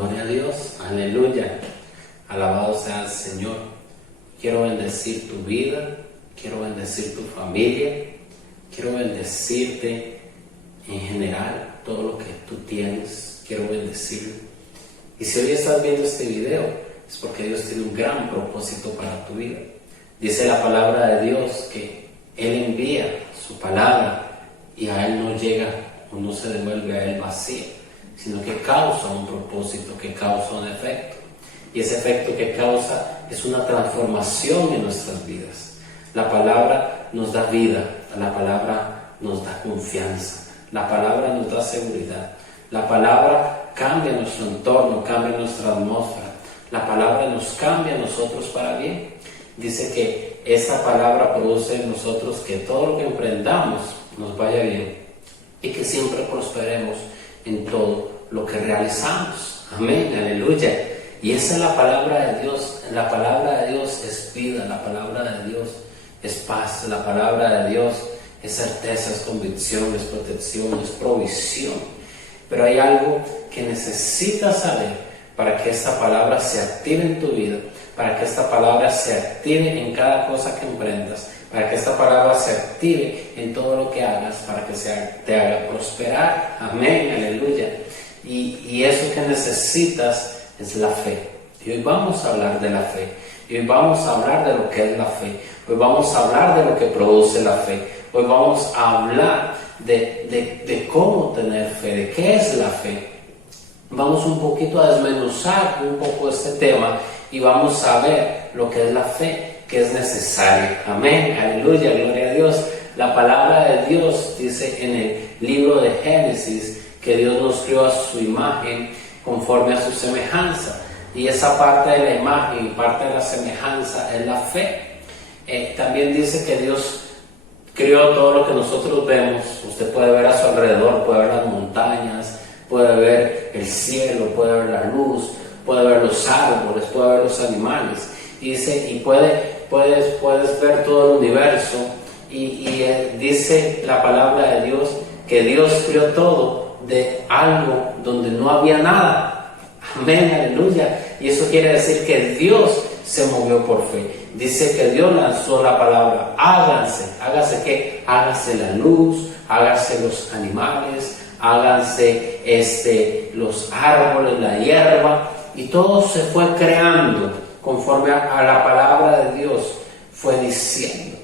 Gloria a Dios, aleluya. Alabado sea el Señor. Quiero bendecir tu vida, quiero bendecir tu familia, quiero bendecirte en general, todo lo que tú tienes, quiero bendecirlo. Y si hoy estás viendo este video, es porque Dios tiene un gran propósito para tu vida. Dice la palabra de Dios que Él envía su palabra y a Él no llega o no se devuelve a Él vacío, sino que causa un propósito, que causa un efecto. Y ese efecto que causa es una transformación en nuestras vidas. La palabra nos da vida, la palabra nos da confianza, la palabra nos da seguridad, la palabra cambia nuestro entorno, cambia nuestra atmósfera, la palabra nos cambia a nosotros para bien. Dice que esta palabra produce en nosotros que todo lo que emprendamos nos vaya bien y que siempre prosperemos en todo lo que realizamos. Amén, aleluya. Y esa es la palabra de Dios. La palabra de Dios es vida, la palabra de Dios es paz, la palabra de Dios es certeza, es convicción, es protección, es provisión. Pero hay algo que necesitas saber para que esta palabra se active en tu vida, para que esta palabra se active en cada cosa que emprendas, para que esta palabra se active en todo lo que hagas, para que te haga prosperar. Amén, aleluya. Y eso que necesitas es la fe. Y hoy vamos a hablar de la fe. Y hoy vamos a hablar de lo que es la fe. Hoy vamos a hablar de lo que produce la fe. Hoy vamos a hablar de cómo tener fe, de qué es la fe. Vamos un poquito a desmenuzar un poco este tema y vamos a ver lo que es la fe, que es necesaria. Amén, aleluya, gloria a Dios. La palabra de Dios dice en el libro de Génesis que Dios nos creó a su imagen conforme a su semejanza. Y esa parte de la imagen y parte de la semejanza es la fe. También dice que Dios creó todo lo que nosotros vemos. Usted puede ver a su alrededor, puede ver las montañas, puede ver el cielo, puede ver la luz, puede ver los árboles, puede ver los animales. Y dice, y puedes ver todo el universo. Y dice la palabra de Dios que Dios creó todo de algo donde no había nada. Amén, aleluya. Y eso quiere decir que Dios se movió por fe. Dice que Dios lanzó la palabra, hágase ¿qué? Hágase la luz, hágase los animales, háganse los árboles, la hierba, y todo se fue creando conforme a la palabra de Dios fue diciendo.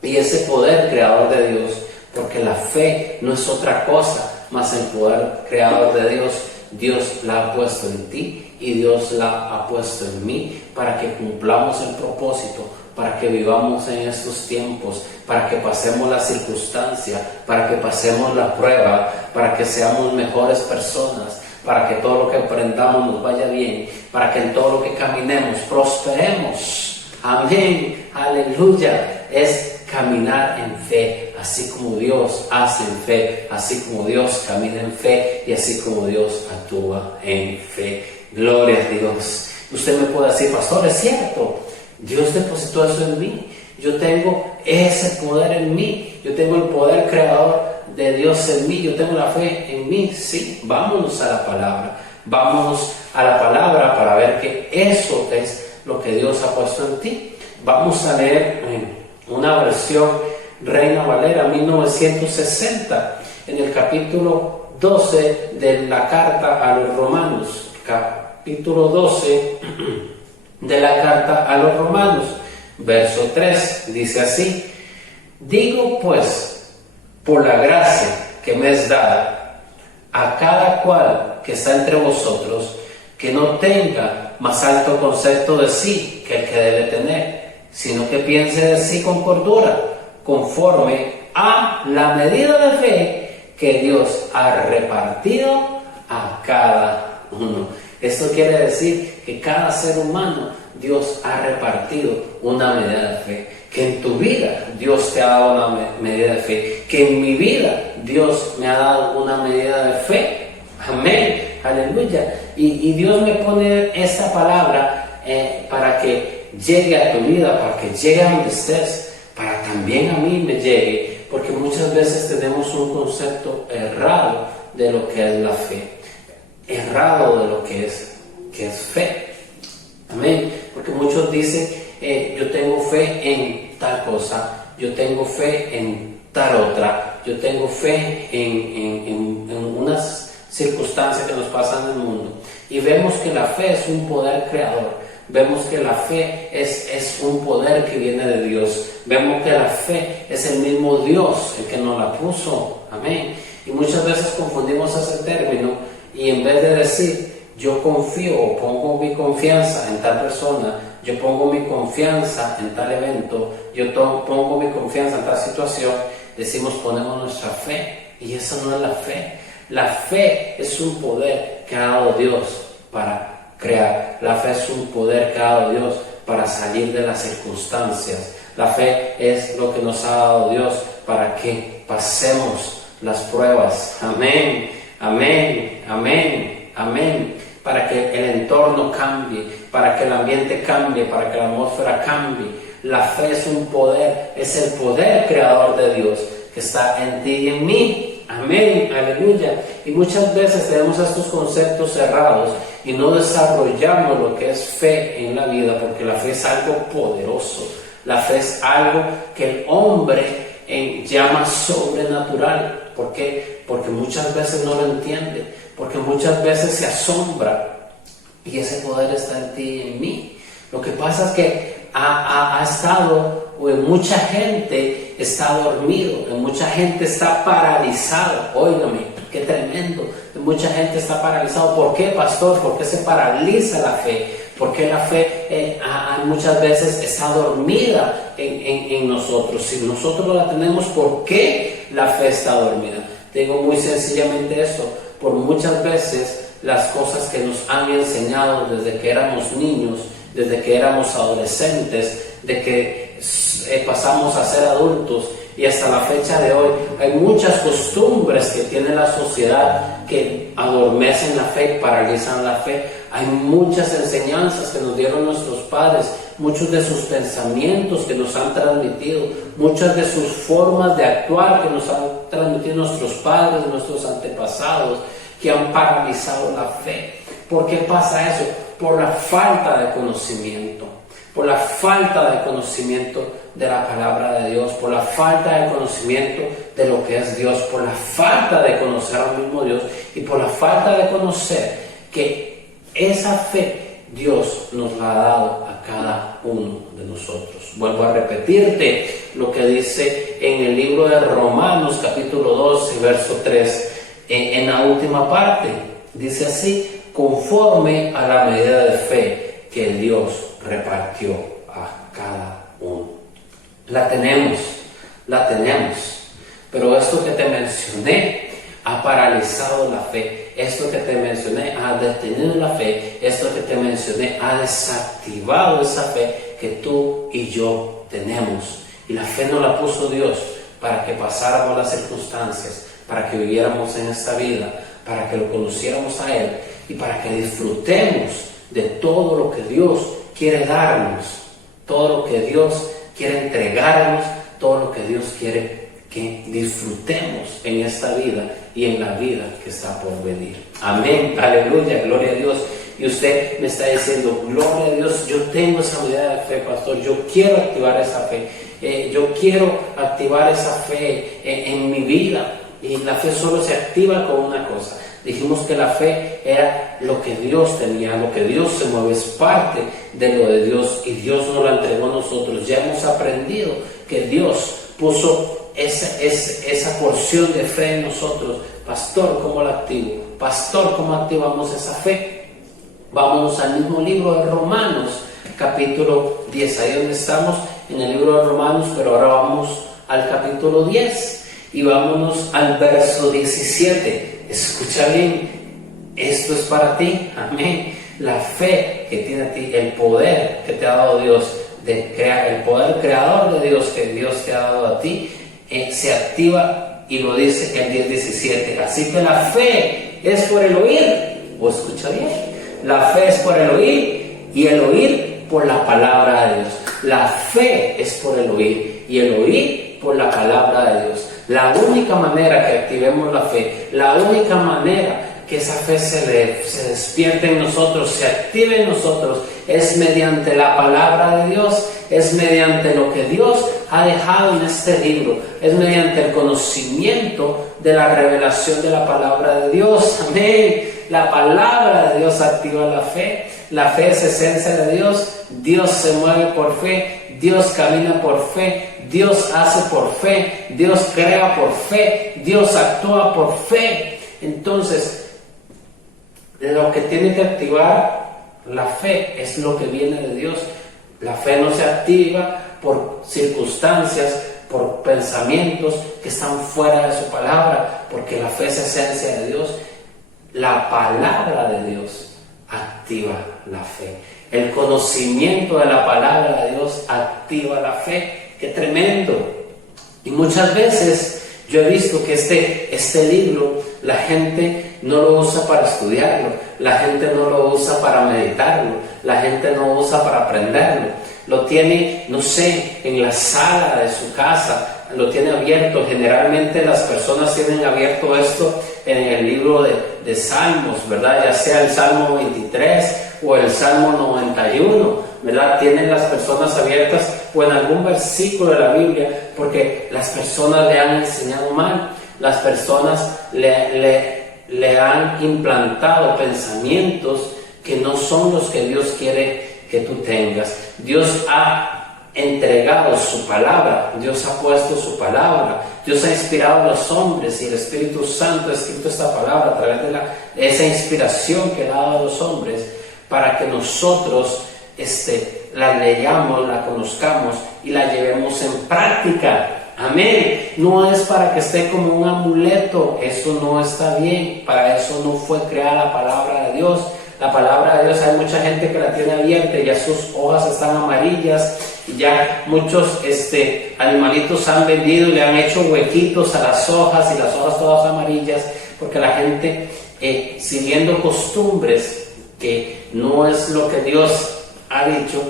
Y ese poder creador de Dios, porque la fe no es otra cosa más el poder creador de Dios, Dios la ha puesto en ti y Dios la ha puesto en mí para que cumplamos el propósito, para que vivamos en estos tiempos, para que pasemos la circunstancia, para que pasemos la prueba, para que seamos mejores personas, para que todo lo que emprendamos nos vaya bien, para que en todo lo que caminemos prosperemos. Amén, aleluya. Es caminar en fe, así como Dios hace en fe, así como Dios camina en fe y así como Dios actúa en fe. Gloria a Dios. Usted me puede decir, pastor, es cierto, Dios depositó eso en mí, yo tengo ese poder en mí, yo tengo el poder creador de Dios en mí, yo tengo la fe en mí. Sí, vámonos a la palabra, vámonos a la palabra para ver que eso es lo que Dios ha puesto en ti. Vamos a leer una versión Reina Valera 1960 en el capítulo 12 de la carta a los Romanos. Capítulo 12 de la carta a los Romanos, verso 3, dice así: digo pues, por la gracia que me es dada, a cada cual que está entre vosotros, que no tenga más alto concepto de sí que el que debe tener, sino que piense de sí con cordura, conforme a la medida de fe que Dios ha repartido a cada uno. Esto quiere decir que cada ser humano Dios ha repartido una medida de fe, que en tu vida Dios te ha dado una medida de fe, que en mi vida Dios me ha dado una medida de fe. Amén, aleluya. Y Dios me pone esta palabra para que llegue a tu vida, para que llegue a donde estés, para también a mí me llegue, porque muchas veces tenemos un concepto errado de lo que es la fe. errado de lo que es fe. Amén. Porque muchos dicen, yo tengo fe en tal cosa, yo tengo fe en tal otra, yo tengo fe en unas circunstancias que nos pasan en el mundo. Y vemos que la fe es un poder creador. Vemos que la fe es un poder que viene de Dios. Vemos que la fe es el mismo Dios el que nos la puso. Amén. Y muchas veces confundimos ese término y en vez de decir yo confío o pongo mi confianza en tal persona, yo pongo mi confianza en tal evento, yo pongo mi confianza en tal situación, decimos ponemos nuestra fe, y eso no es la fe. La fe es un poder que ha dado Dios para crear. La fe es un poder que ha dado Dios para salir de las circunstancias. La fe es lo que nos ha dado Dios para que pasemos las pruebas. Amén, amén, amén, amén. Para que el entorno cambie, para que el ambiente cambie, para que la atmósfera cambie. La fe es un poder, es el poder creador de Dios que está en ti y en mí. Amén, aleluya. Y muchas veces tenemos estos conceptos cerrados y no desarrollamos lo que es fe en la vida, porque la fe es algo poderoso. La fe es algo que el hombre llama sobrenatural. ¿Por qué? Porque muchas veces no lo entiende, porque muchas veces se asombra, y ese poder está en ti y en mí. Lo que pasa es que ha estado, mucha gente está dormido, mucha gente está paralizada. Óigame, qué tremendo. Mucha gente está paralizada. ¿Por qué, pastor? ¿Por qué se paraliza la fe? Porque la fe muchas veces está dormida en nosotros. Si nosotros la tenemos, ¿por qué la fe está dormida? Digo muy sencillamente esto: por muchas veces las cosas que nos han enseñado desde que éramos niños, desde que éramos adolescentes, de que pasamos a ser adultos y hasta la fecha de hoy, hay muchas costumbres que tiene la sociedad que adormecen la fe, paralizan la fe. Hay muchas enseñanzas que nos dieron nuestros padres, muchos de sus pensamientos que nos han transmitido, muchas de sus formas de actuar que nos han transmitido nuestros padres, nuestros antepasados, que han paralizado la fe. ¿Por qué pasa eso? Por la falta de conocimiento, por la falta de conocimiento de la palabra de Dios, por la falta de conocimiento de lo que es Dios, por la falta de conocer al mismo Dios y por la falta de conocer que esa fe Dios nos la ha dado a cada uno de nosotros. Vuelvo a repetirte lo que dice en el libro de Romanos capítulo 12 verso 3 en la última parte. Dice así: conforme a la medida de fe que Dios repartió a cada uno. La tenemos, pero esto que te mencioné ha paralizado la fe. Esto que te mencioné ha detenido la fe. Esto que te mencioné ha desactivado esa fe que tú y yo tenemos. Y la fe nos la puso Dios para que pasáramos las circunstancias, para que viviéramos en esta vida, para que lo conociéramos a Él y para que disfrutemos de todo lo que Dios quiere darnos, todo lo que Dios quiere entregarnos, todo lo que Dios quiere que disfrutemos en esta vida y en la vida que está por venir. Amén, aleluya, gloria a Dios. Y usted me está diciendo: gloria a Dios, yo tengo esa unidad de fe, pastor, yo quiero activar esa fe, yo quiero activar esa fe en mi vida. Y la fe solo se activa con una cosa. Dijimos que la fe era lo que Dios tenía, lo que Dios se mueve, es parte de lo de Dios, y Dios nos la entregó a nosotros. Ya hemos aprendido que Dios puso esa porción de fe en nosotros. Pastor, ¿cómo la activo? Pastor, ¿cómo activamos esa fe? Vámonos al mismo libro de Romanos, capítulo 10. Ahí donde estamos, en el libro de Romanos, pero ahora vamos al capítulo 10 y vámonos al verso 17. Escucha bien, esto es para ti. Amén. La fe que tiene a ti, el poder que te ha dado Dios, el poder creador de Dios que Dios te ha dado a ti, se activa, y lo dice el 10:17. Así que la fe es por el oír. ¿O escucha bien? La fe es por el oír, y el oír por la palabra de Dios. La fe es por el oír, y el oír por la palabra de Dios. La única manera que activemos la fe, la única manera que esa fe se despierte en nosotros, se active en nosotros, es mediante la palabra de Dios, es mediante lo que Dios ha dejado en este libro, es mediante el conocimiento de la revelación de la palabra de Dios. Amén. La palabra de Dios activa la fe es esencia de Dios, Dios se mueve por fe, Dios camina por fe, Dios hace por fe, Dios crea por fe, Dios actúa por fe. Entonces, lo que tiene que activar la fe es lo que viene de Dios. La fe no se activa por circunstancias, por pensamientos que están fuera de su palabra, porque la fe es esencia de Dios. La palabra de Dios activa la fe. El conocimiento de la palabra de Dios activa la fe. ¡Qué tremendo! Y muchas veces yo he visto que este libro la gente no lo usa para estudiarlo, la gente no lo usa para meditarlo, la gente no lo usa para aprenderlo. Lo tiene, no sé, en la sala de su casa, lo tiene abierto. Generalmente las personas tienen abierto esto en el libro de Salmos, ¿verdad? Ya sea el Salmo 23 o el Salmo 91, ¿verdad? Tienen las personas abiertas o en algún versículo de la Biblia, porque las personas le han enseñado mal, las personas le han implantado pensamientos que no son los que Dios quiere que tú tengas. Dios ha entregado su palabra, Dios ha puesto su palabra, Dios ha inspirado a los hombres y el Espíritu Santo ha escrito esta palabra a través de esa inspiración que le ha dado a los hombres para que nosotros la leamos, la conozcamos y la llevemos en práctica. Amén. No es para que esté como un amuleto, eso no está bien, para eso no fue creada la palabra de Dios. La palabra de Dios, hay mucha gente que la tiene abierta y ya sus hojas están amarillas y ya muchos animalitos han vendido y le han hecho huequitos a las hojas y las hojas todas amarillas, porque la gente siguiendo costumbres que no es lo que Dios ha dicho,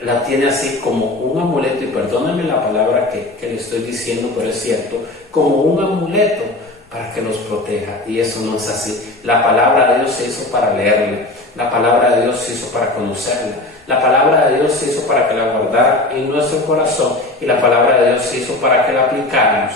la tiene así como un amuleto, y perdónenme la palabra que le estoy diciendo, pero es cierto, como un amuleto para que nos proteja, y eso no es así. La palabra de Dios se hizo para leerla, la palabra de Dios se hizo para conocerla, la palabra de Dios se hizo para que la guardara en nuestro corazón, y la palabra de Dios se hizo para que la aplicáramos.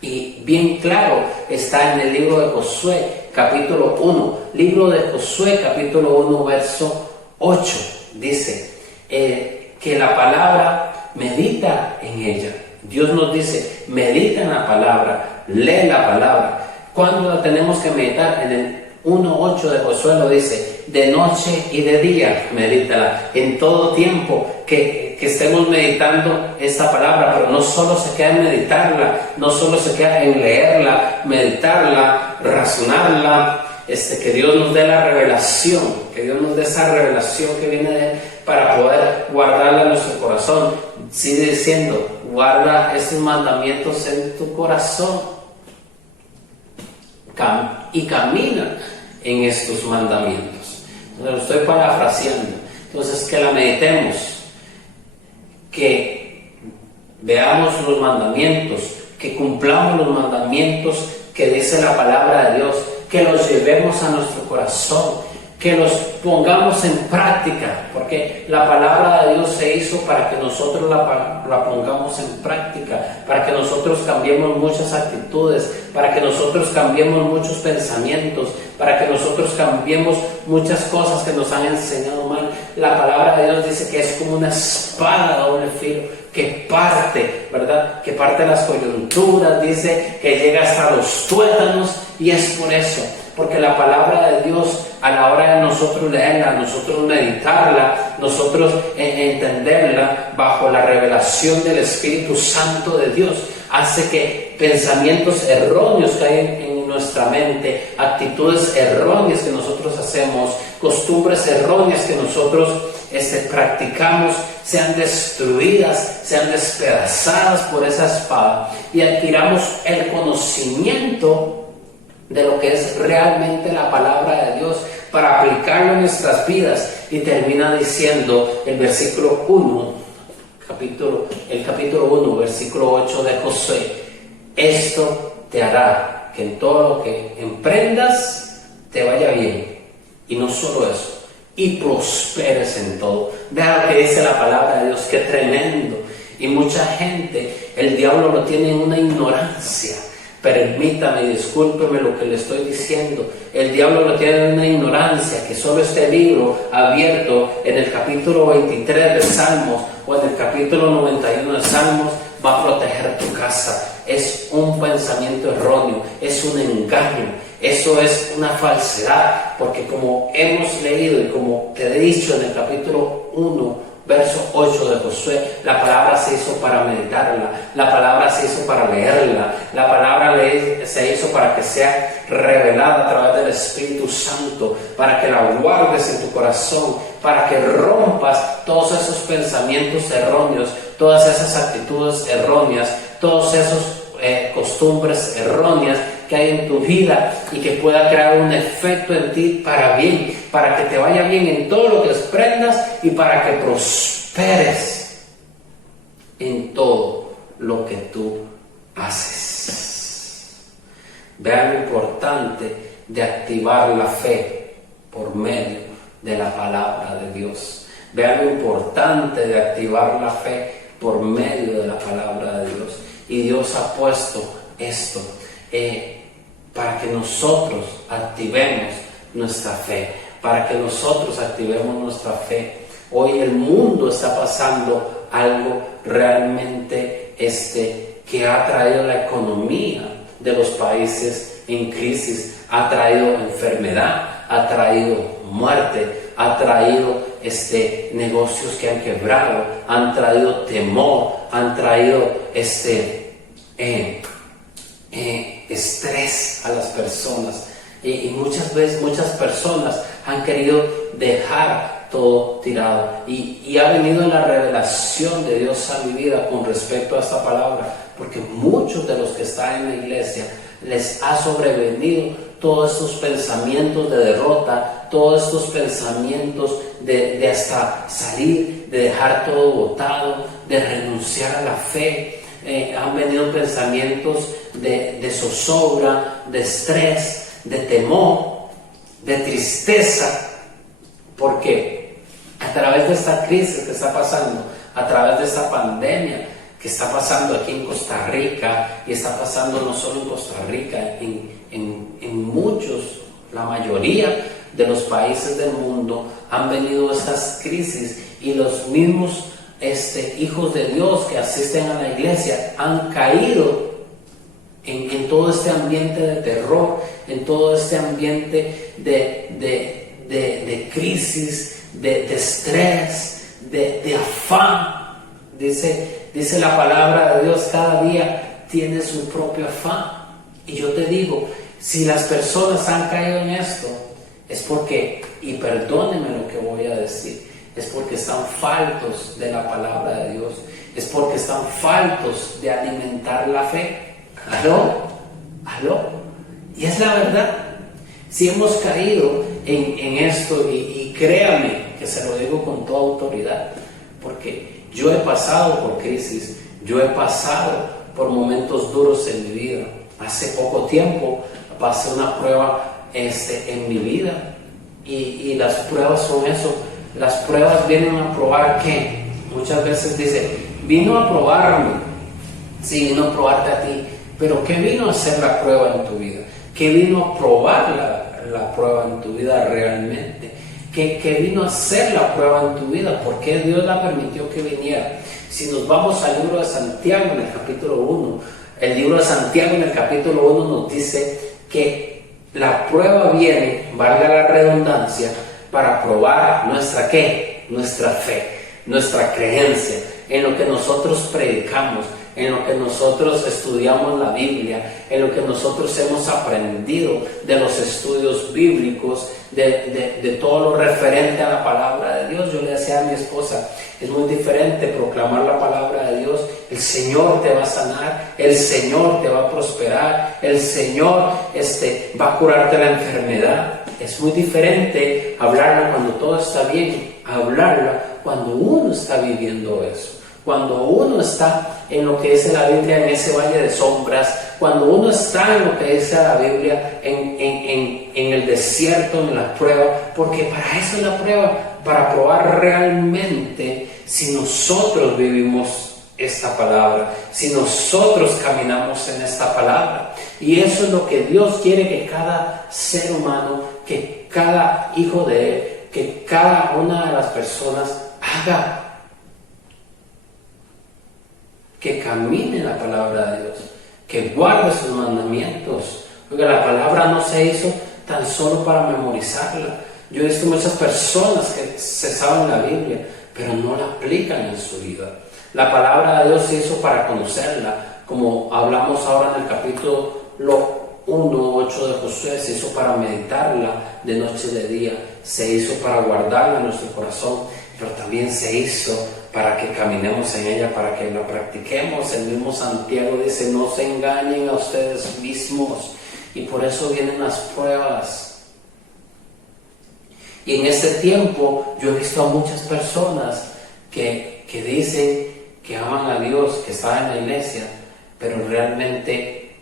Y bien claro está en el libro de Josué, capítulo 1, libro de Josué, capítulo 1, verso 8, dice que la palabra, medita en ella. Dios nos dice, medita en la palabra, lee la palabra. ¿Cuándo la tenemos que meditar? En el 1.8 de Josué lo dice, de noche y de día, medítala. En todo tiempo que estemos meditando esta palabra, pero no solo se queda en meditarla, no solo se queda en leerla, meditarla, razonarla, que Dios nos dé la revelación, que Dios nos dé esa revelación que viene de Él para poder guardarla en nuestro corazón. Sigue diciendo, guarda estos mandamientos en tu corazón y camina en estos mandamientos. Entonces, lo estoy parafraseando. Entonces, que la meditemos, que veamos los mandamientos, que cumplamos los mandamientos que dice la palabra de Dios, que los llevemos a nuestro corazón, que los pongamos en práctica, porque la palabra de Dios se hizo para que nosotros la pongamos en práctica, para que nosotros cambiemos muchas actitudes, para que nosotros cambiemos muchos pensamientos, para que nosotros cambiemos muchas cosas que nos han enseñado mal. La palabra de Dios dice que es como una espada de doble filo, que parte, ¿verdad? Que parte las coyunturas, dice que llega hasta los tuétanos, y es por eso, porque la palabra de Dios, a la hora de nosotros leerla, nosotros meditarla, nosotros entenderla bajo la revelación del Espíritu Santo de Dios, hace que pensamientos erróneos caigan en nuestra mente, actitudes erróneas que nosotros hacemos, costumbres erróneas que nosotros practicamos, sean destruidas, sean despedazadas por esa espada, y adquiramos el conocimiento de lo que es realmente la palabra de Dios para aplicarlo en nuestras vidas. Y termina diciendo el versículo 1, el capítulo 1, versículo 8 de Josué: esto te hará que en todo lo que emprendas te vaya bien. Y no solo eso, y prosperes en todo. Vea lo que dice la palabra de Dios, qué tremendo. Y mucha gente, el diablo lo tiene en una ignorancia. Permítame, discúlpeme lo que le estoy diciendo. El diablo lo tiene en una ignorancia, que solo este libro abierto en el capítulo 23 de Salmos o en el capítulo 91 de Salmos va a proteger tu casa. Es un pensamiento erróneo, es un engaño, eso es una falsedad, porque como hemos leído y como te he dicho en el capítulo 1, verso 8 de Josué, la palabra se hizo para meditarla, la palabra se hizo para leerla, la palabra se hizo para que sea revelada a través del Espíritu Santo, para que la guardes en tu corazón, para que rompas todos esos pensamientos erróneos, todas esas actitudes erróneas, todos esos costumbres erróneas que hay en tu vida y que pueda crear un efecto en ti para bien, para que te vaya bien en todo lo que desprendas y para que prosperes en todo lo que tú haces. Vean lo importante de activar la fe por medio de la palabra de Dios. Vean lo importante de activar la fe por medio de la palabra de Dios. Y Dios ha puesto esto para que nosotros activemos nuestra fe, para que nosotros activemos nuestra fe. Hoy el mundo está pasando algo realmente que ha traído la economía de los países en crisis, ha traído enfermedad, ha traído muerte, ha traído negocios que han quebrado, han traído temor, han traído estrés a las personas, y muchas veces muchas personas han querido dejar todo tirado, y ha venido la revelación de Dios a mi vida con respecto a esta palabra, porque muchos de los que están en la iglesia les ha sobrevenido todos estos pensamientos de derrota, todos estos pensamientos de hasta salir, de dejar todo botado, de renunciar a la fe. Han venido pensamientos de zozobra, de estrés, de temor, de tristeza. ¿Por qué? A través de esta crisis que está pasando, a través de esta pandemia que está pasando aquí en Costa Rica, y está pasando no solo en Costa Rica, en muchos, la mayoría de los países del mundo han venido estas crisis, y los mismos hijos de Dios que asisten a la iglesia han caído en todo este ambiente de terror, en todo este ambiente de crisis, de estrés, de afán. Dice la palabra de Dios, cada día tiene su propio afán. Y yo te digo, si las personas han caído en esto, es porque, y perdónenme lo que voy a decir, es porque están faltos de la palabra de Dios, es porque están faltos de alimentar la fe. ¿Aló? Y es la verdad. Si hemos caído en esto, y créame que se lo digo con toda autoridad, porque yo he pasado por crisis, yo he pasado por momentos duros en mi vida. Hace poco tiempo pasé una prueba en mi vida, y las pruebas son eso. Las pruebas vienen a probar ¿qué? Muchas veces dice, vino a probarme. Sí, vino a probarte a ti, pero ¿qué vino a hacer la prueba en tu vida? ¿Qué vino a probar la prueba en tu vida realmente? ¿Qué vino a hacer la prueba en tu vida? ¿Por qué Dios la permitió que viniera? Si nos vamos al libro de Santiago en el capítulo 1, el libro de Santiago en el capítulo 1 nos dice que la prueba viene, valga la redundancia, para probar nuestra ¿qué? Nuestra fe, nuestra creencia, en lo que nosotros predicamos, en lo que nosotros estudiamos la Biblia, en lo que nosotros hemos aprendido de los estudios bíblicos, de todo lo referente a la palabra de Dios. Yo le decía a mi esposa, es muy diferente proclamar la palabra de Dios. El Señor te va a sanar, el Señor te va a prosperar, el Señor va a curarte la enfermedad. Es muy diferente hablarla cuando todo está bien, hablarla cuando uno está viviendo eso. Cuando uno está en lo que dice la Biblia, en ese valle de sombras, cuando uno está en lo que dice la Biblia, en en el desierto, en la prueba, porque para eso es la prueba, para probar realmente si nosotros vivimos esta palabra, si nosotros caminamos en esta palabra. Y eso es lo que Dios quiere que cada ser humano, que cada hijo de Él, que cada una de las personas haga, que camine en la palabra de Dios, que guarde sus mandamientos. Porque la palabra no se hizo tan solo para memorizarla. Yo he visto muchas personas que se saben la Biblia, pero no la aplican en su vida. La palabra de Dios se hizo para conocerla, como hablamos ahora en el capítulo 1:8 de Josué. Se hizo para meditarla de noche y de día, se hizo para guardarla en nuestro corazón, pero también se hizo para que caminemos en ella, para que la practiquemos. El mismo Santiago dice: no se engañen a ustedes mismos. Y por eso vienen las pruebas. Y en este tiempo yo he visto a muchas personas que dicen que aman a Dios, que están en la iglesia, pero realmente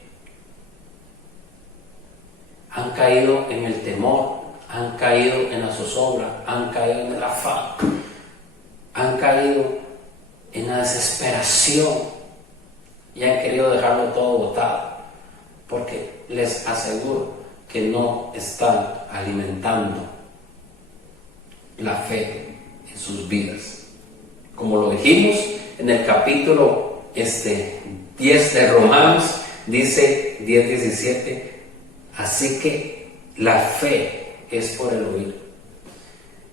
han caído en el temor, han caído en la zozobra, han caído en el afán, han caído en la desesperación y han querido dejarlo todo botado, porque les aseguro que no están alimentando la fe en sus vidas. Como lo dijimos en el capítulo 10 de Romanos, dice 10:17, así que la fe es por el oír.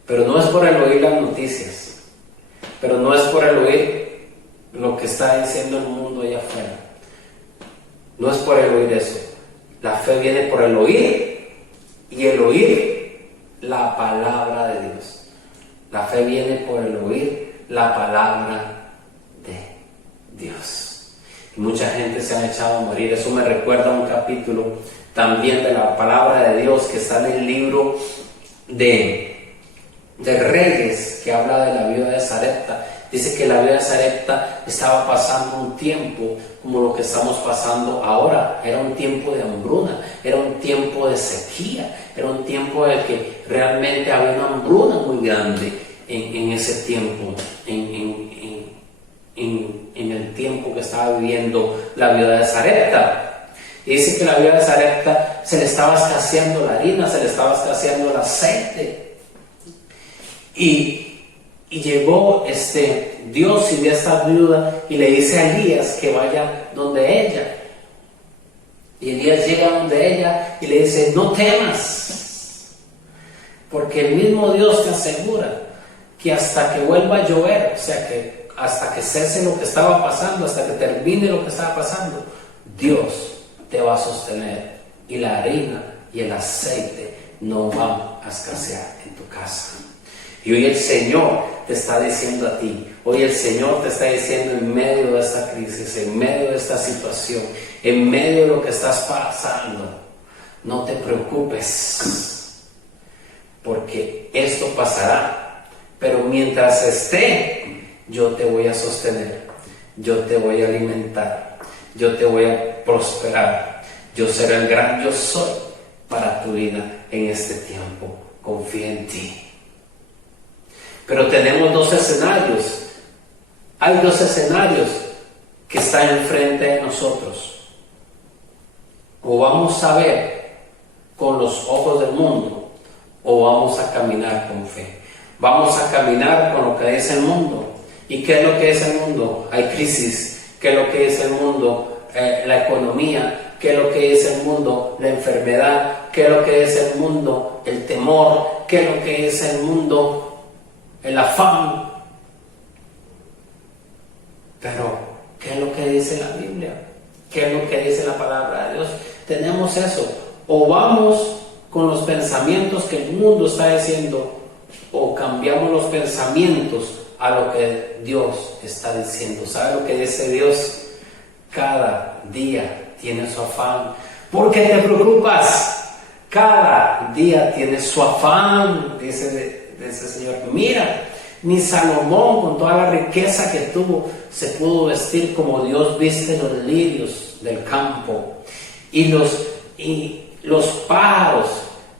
Pero no es por el oír las noticias, pero no es por el oír lo que está diciendo el mundo allá afuera. No es por el oír eso. La fe viene por el oír, y el oír la palabra de Dios. La fe viene por el oír la palabra de Dios. Y mucha gente se ha echado a morir. Eso me recuerda a un capítulo también de la palabra de Dios que está en el libro de Reyes, que habla de la viuda de Sarepta. Dice que la viuda de Sarepta estaba pasando un tiempo como lo que estamos pasando ahora. Era un tiempo de hambruna, era un tiempo de sequía, era un tiempo en el que realmente había una hambruna muy grande en ese tiempo, en el tiempo que estaba viviendo la viuda de Sarepta. Y dice que la viuda de Sarepta se le estaba escaseando la harina, se le estaba escaseando el aceite. Y llegó Dios y ve a esta viuda y le dice a Elías que vaya donde ella. Y Elías llega donde ella y le dice: no temas, porque el mismo Dios te asegura que hasta que vuelva a llover, o sea que hasta que cese lo que estaba pasando, hasta que termine lo que estaba pasando, Dios te va a sostener y la harina y el aceite no van a escasear en tu casa. Y hoy el Señor te está diciendo a ti, hoy el Señor te está diciendo en medio de esta crisis, en medio de esta situación, en medio de lo que estás pasando, no te preocupes, porque esto pasará, pero mientras esté, yo te voy a sostener, yo te voy a alimentar, yo te voy a prosperar, yo seré el gran yo soy para tu vida en este tiempo. Confía en ti. Pero tenemos dos escenarios. Hay dos escenarios que están enfrente de nosotros. O vamos a ver con los ojos del mundo, o vamos a caminar con fe. Vamos a caminar con lo que dice el mundo. ¿Y qué es lo que dice el mundo? Hay crisis. ¿Qué es lo que dice el mundo? La economía. ¿Qué es lo que dice el mundo? La enfermedad. ¿Qué es lo que dice el mundo? El temor. ¿Qué es lo que dice el mundo? El afán. Pero ¿qué es lo que dice la Biblia? ¿Qué es lo que dice la palabra de Dios? Tenemos eso. O vamos con los pensamientos que el mundo está diciendo, o cambiamos los pensamientos a lo que Dios está diciendo. ¿Sabe lo que dice Dios? Cada día tiene su afán. ¿Por qué te preocupas? Cada día tiene su afán, dice ese Señor. Mira, ni Salomón, con toda la riqueza que tuvo, se pudo vestir como Dios viste los lirios del campo. Y los pájaros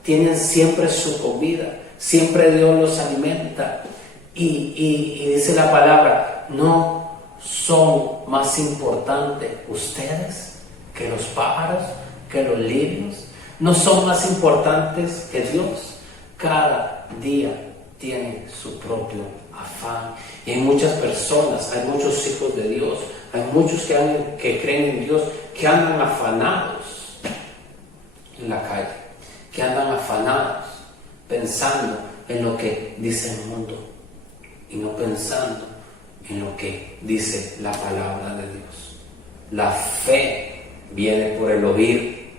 tienen siempre su comida, siempre Dios los alimenta. Y dice la palabra, no son más importantes ustedes que los pájaros, que los lirios, no son más importantes que Dios. Cada día tiene su propio afán. Y hay muchas personas, hay muchos hijos de Dios, hay muchos que creen en Dios, que andan afanados en la calle, que andan afanados pensando en lo que dice el mundo y no pensando en lo que dice la palabra de Dios. La fe viene por el oír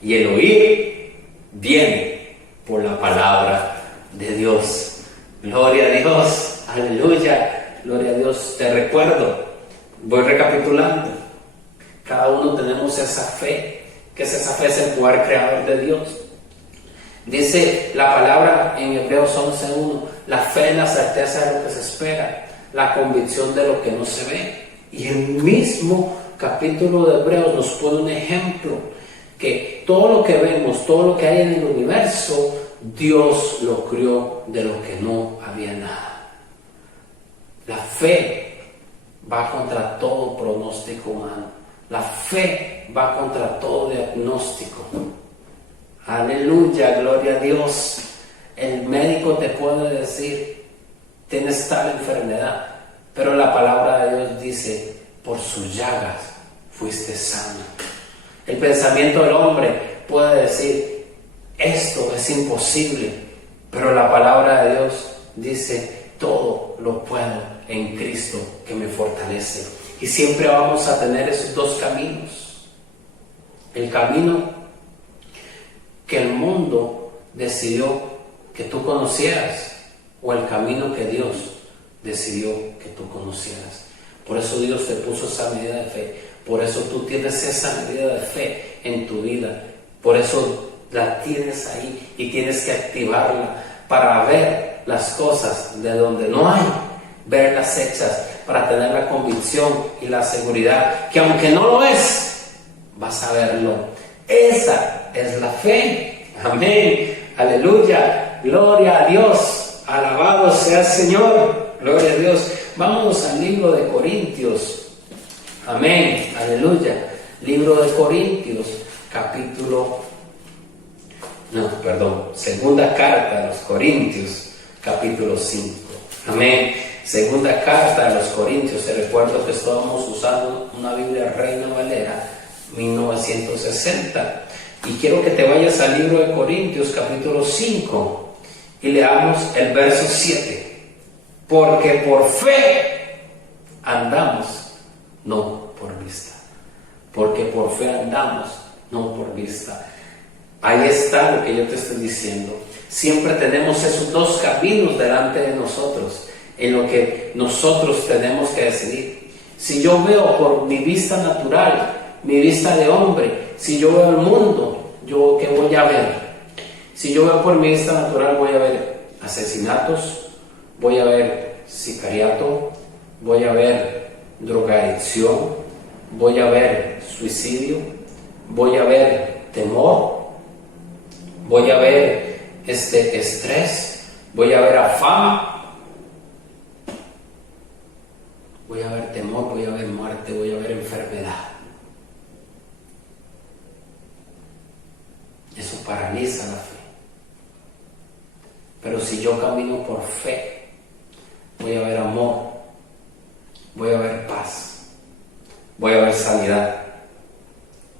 y el oír viene por la palabra de Dios. Gloria a Dios, aleluya, gloria a Dios. Te recuerdo, voy recapitulando, cada uno tenemos esa fe. ¿Qué es esa fe? Es el poder creador de Dios. Dice la palabra en Hebreos 11:1, la fe es la certeza de lo que se espera, la convicción de lo que no se ve. Y el mismo capítulo de Hebreos nos pone un ejemplo, que todo lo que vemos, todo lo que hay en el universo, Dios lo creó de lo que no había nada. La fe va contra todo pronóstico humano. La fe va contra todo diagnóstico. Aleluya, gloria a Dios. El médico te puede decir, tienes tal enfermedad, pero la palabra de Dios dice, por sus llagas fuiste sano. El pensamiento del hombre puede decir, esto es imposible, pero la palabra de Dios dice, todo lo puedo en Cristo que me fortalece. Y siempre vamos a tener esos dos caminos. El camino que el mundo decidió que tú conocieras, o el camino que Dios decidió que tú conocieras. Por eso Dios te puso esa medida de fe. Por eso tú tienes esa medida de fe en tu vida. Por eso la tienes ahí y tienes que activarla para ver las cosas de donde no hay, verlas hechas, para tener la convicción y la seguridad que aunque no lo es, vas a verlo. Esa es la fe. Amén. Aleluya. Gloria a Dios. Alabado sea el Señor. Gloria a Dios. Vámonos al libro de Corintios. Amén. Aleluya. Libro de Corintios, segunda carta a los Corintios, capítulo 5. Amén. Segunda carta a los Corintios. Te recuerdo que estábamos usando una Biblia Reina Valera 1960. Y quiero que te vayas al libro de Corintios, capítulo 5, y leamos el verso 7. Porque por fe andamos, no por vista. Porque por fe andamos, no por vista. Ahí está lo que yo te estoy diciendo. Siempre tenemos esos dos caminos delante de nosotros, en lo que nosotros tenemos que decidir. Si yo veo por mi vista natural, mi vista de hombre, si yo veo el mundo, ¿yo qué voy a ver? Si yo veo por mi vista natural, voy a ver asesinatos, voy a ver sicariato, voy a ver drogadicción, voy a ver suicidio, voy a ver temor, voy a ver estrés, voy a ver afán, voy a ver temor, voy a ver muerte, voy a ver enfermedad. Eso paraliza la fe. Pero si yo camino por fe, voy a ver amor, voy a ver paz, voy a ver sanidad,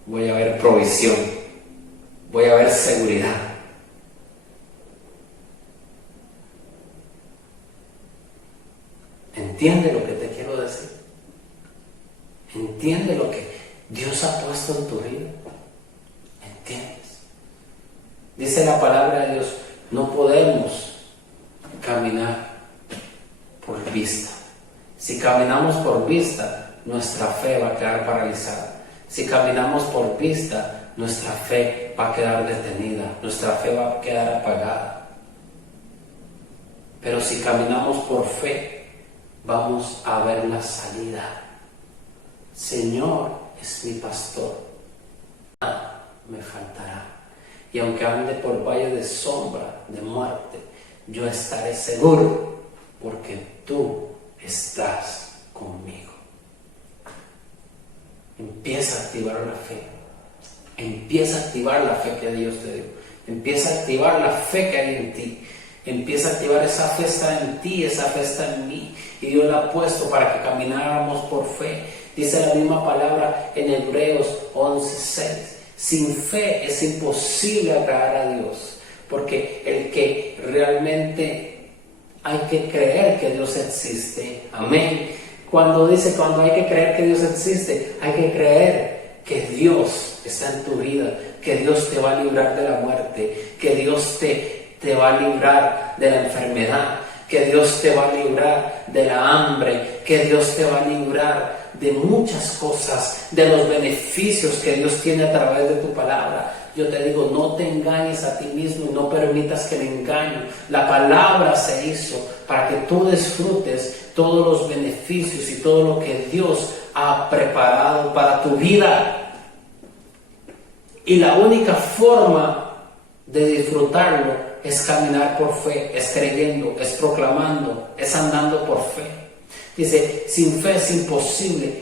voy a ver provisión, voy a ver seguridad. ¿Entiende lo que te quiero decir? ¿Entiende lo que Dios ha puesto en tu vida? ¿Entiendes? Dice la palabra de Dios, no podemos caminar por vista. Si caminamos por vista, nuestra fe va a quedar paralizada. Si caminamos por vista, nuestra fe va a quedar detenida, nuestra fe va a quedar apagada. Pero si caminamos por fe, vamos a ver la salida. Señor es mi pastor, nada me faltará. Y aunque ande por valle de sombra, de muerte, yo estaré seguro, porque tú estás conmigo. Empieza a activar la fe. Empieza a activar la fe que Dios te dio. Empieza a activar la fe que hay en ti. Empieza a activar esa fe está en ti, esa fe está en mí. Y Dios la ha puesto para que camináramos por fe. Dice la misma palabra en Hebreos 11:6. Sin fe es imposible agradar a Dios. Porque el que realmente hay que creer que Dios existe. Amén. Cuando hay que creer que Dios existe, hay que creer que Dios está en tu vida, que Dios te va a librar de la muerte, que Dios te va a librar de la enfermedad, que Dios te va a librar de la hambre, que Dios te va a librar de muchas cosas, de los beneficios que Dios tiene a través de tu palabra. Yo te digo, no te engañes a ti mismo y no permitas que me engañe. La palabra se hizo para que tú disfrutes todos los beneficios y todo lo que Dios ha preparado para tu vida. Y la única forma de disfrutarlo es caminar por fe, es creyendo, es proclamando, es andando por fe. Dice, sin fe es imposible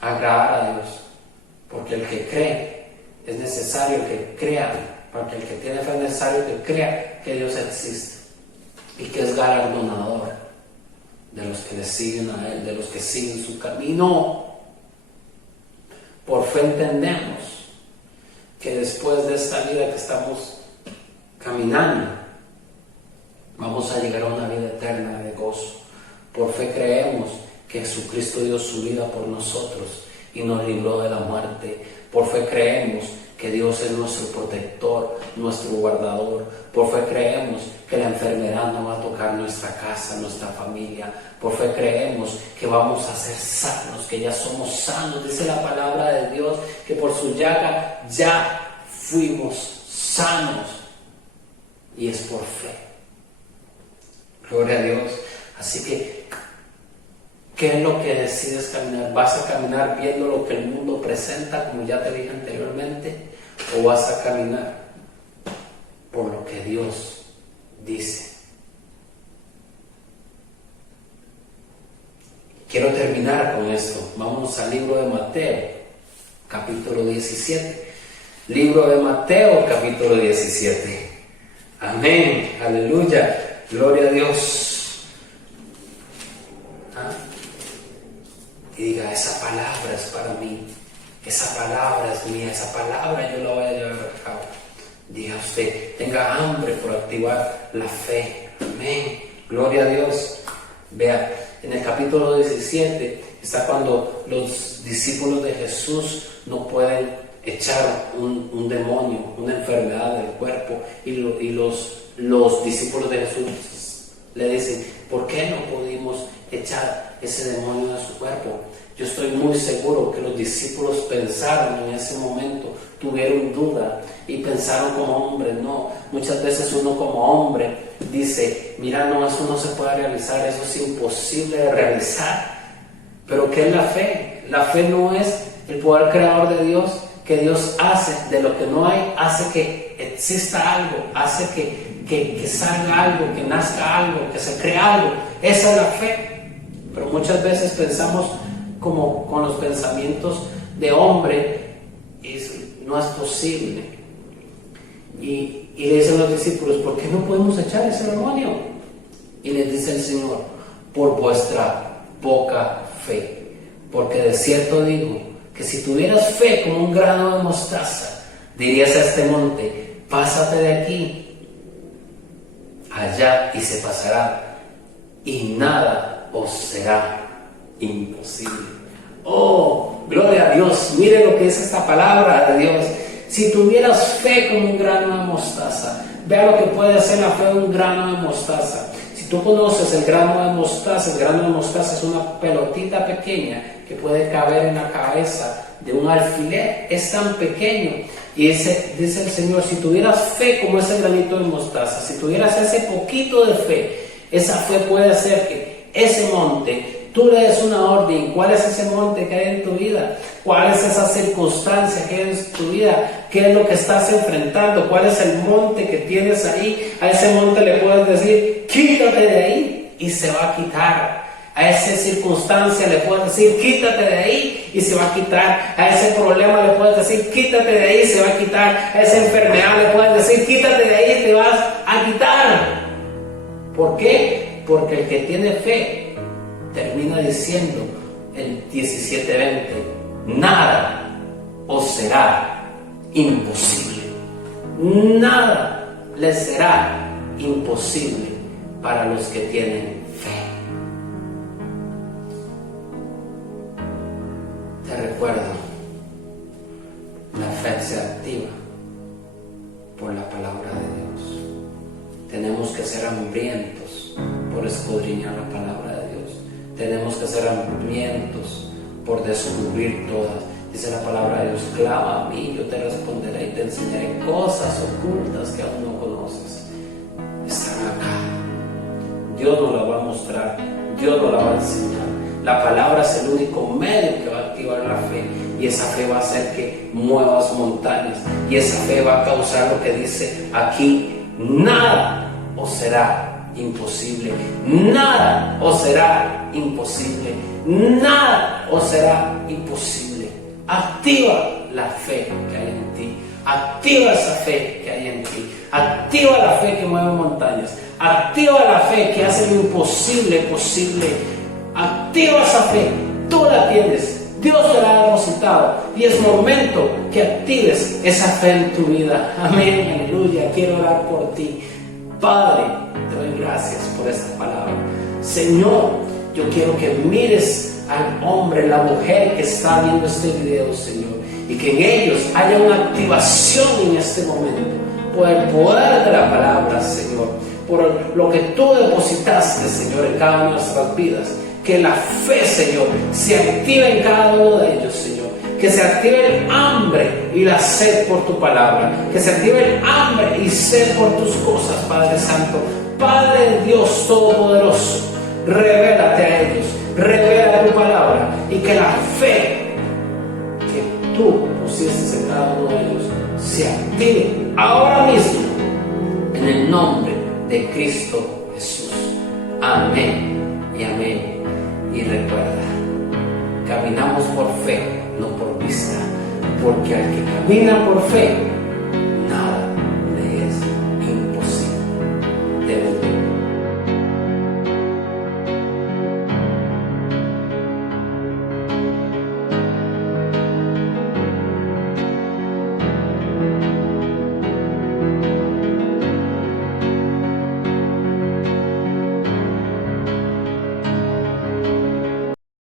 agradar a Dios, porque el que cree es necesario que crea, porque el que tiene fe es necesario que crea que Dios existe y que es galardonador de los que le siguen a Él, de los que siguen su camino. Por fe entendemos que después de esta vida que estamos caminando, vamos a llegar a una vida eterna de gozo. Por fe creemos que Jesucristo dio su vida por nosotros y nos libró de la muerte. Por fe creemos que Dios es nuestro protector, nuestro guardador. Por fe creemos que la enfermedad no va a tocar nuestra casa, nuestra familia. Por fe creemos que vamos a ser sanos, que ya somos sanos. Dice la palabra de Dios que por su llaga ya fuimos sanos. Y es por fe. Gloria a Dios. Así que, ¿qué es lo que decides caminar? ¿Vas a caminar viendo lo que el mundo presenta, como ya te dije anteriormente? ¿O vas a caminar por lo que Dios dice? Quiero terminar con esto. Vamos al libro de Mateo, capítulo 17. Libro de Mateo, capítulo 17. Amén. Aleluya. Gloria a Dios. Y diga, esa palabra es para mí. Esa palabra es mía. Esa palabra yo la voy a llevar a cabo. Diga usted, tenga hambre por activar la fe. Amén. Gloria a Dios. Vea, en el capítulo 17 está cuando los discípulos de Jesús no pueden echar un demonio, una enfermedad del cuerpo, y los discípulos de Jesús le dicen, ¿por qué no pudimos echar ese demonio de su cuerpo? Yo estoy muy seguro que los discípulos pensaron en ese momento, tuvieron duda y pensaron como hombres. No, muchas veces uno como hombre dice, mira, no, eso no se puede realizar, eso es imposible de realizar. Pero ¿qué es la fe? La fe no es el poder creador de Dios, que Dios hace de lo que no hay, hace que exista algo, hace que salga algo, que nazca algo, que se crea algo. Esa es la fe. Pero muchas veces pensamos como con los pensamientos de hombre, y no es posible. Y le dicen los discípulos, ¿por qué no podemos echar ese demonio? Y les dice el Señor, por vuestra poca fe. Porque de cierto digo, que si tuvieras fe como un grano de mostaza, dirías a este monte, pásate de aquí allá, y se pasará, y nada os será imposible. Oh, gloria a Dios. Mire lo que es esta palabra de Dios. Si tuvieras fe como un grano de mostaza, vea lo que puede hacer la fe de un grano de mostaza. Si tú conoces el grano de mostaza es una pelotita pequeña que puede caber en la cabeza de un alfiler. Es tan pequeño. Y dice el Señor, si tuvieras fe como ese granito de mostaza, si tuvieras ese poquito de fe, esa fe puede hacer que ese monte tú le des una orden. ¿Cuál es ese monte que hay en tu vida? ¿Cuál es esa circunstancia que hay en tu vida? ¿Qué es lo que estás enfrentando? ¿Cuál es el monte que tienes ahí? A ese monte le puedes decir, quítate de ahí, y se va a quitar. A esa circunstancia le puedes decir, quítate de ahí, y se va a quitar. A ese problema le puedes decir, quítate de ahí, y se va a quitar. A esa enfermedad le puedes decir, quítate de ahí, y te vas a quitar. ¿Por qué? Porque el que tiene fe termina diciendo el 17:20, nada os será imposible. Nada les será imposible para los que tienen fe. Te recuerdo, la fe se activa por la palabra de Dios. Tenemos que ser hambrientos por escudriñar la palabra de Dios. Tenemos que ser hambrientos por descubrir todas. Dice la palabra de Dios, clama a mí, yo te responderé y te enseñaré cosas ocultas que aún no conoces. Están acá. Dios nos la va a mostrar, Dios nos la va a enseñar. La palabra es el único medio que va a activar la fe, y esa fe va a hacer que muevas montañas, y esa fe va a causar lo que dice aquí, nada os será imposible, nada os será imposible, nada os será imposible. Activa la fe que hay en ti, activa esa fe que hay en ti, activa la fe que mueve montañas, activa la fe que hace lo imposible posible, activa esa fe, tú la tienes, Dios te la ha depositado, y es momento que actives esa fe en tu vida. Amén, aleluya. Quiero orar por ti. Padre, te doy gracias por esta palabra. Señor, yo quiero que mires al hombre, la mujer que está viendo este video, Señor, y que en ellos haya una activación en este momento por el poder de la palabra, Señor, por lo que tú depositaste, Señor, en cada una de nuestras vidas. Que la fe, Señor, se active en cada uno de ellos, Señor. Que se active el hambre y la sed por tu palabra. Que se active el hambre y sed por tus cosas, Padre Santo. Padre Dios Todopoderoso, revélate a ellos, revela tu palabra, y que la fe que tú pusiste en cada uno de ellos se active ahora mismo en el nombre de Cristo Jesús. Amén y amén. Y recuerda, caminamos por fe, no por vista, porque al que camina por fe